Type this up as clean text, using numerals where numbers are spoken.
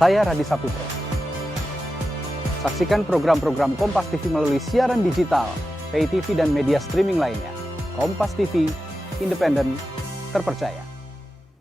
Saya Radi Saputro. Saksikan program-program Kompas TV melalui siaran digital, pay TV dan media streaming lainnya. Kompas TV, independen, terpercaya.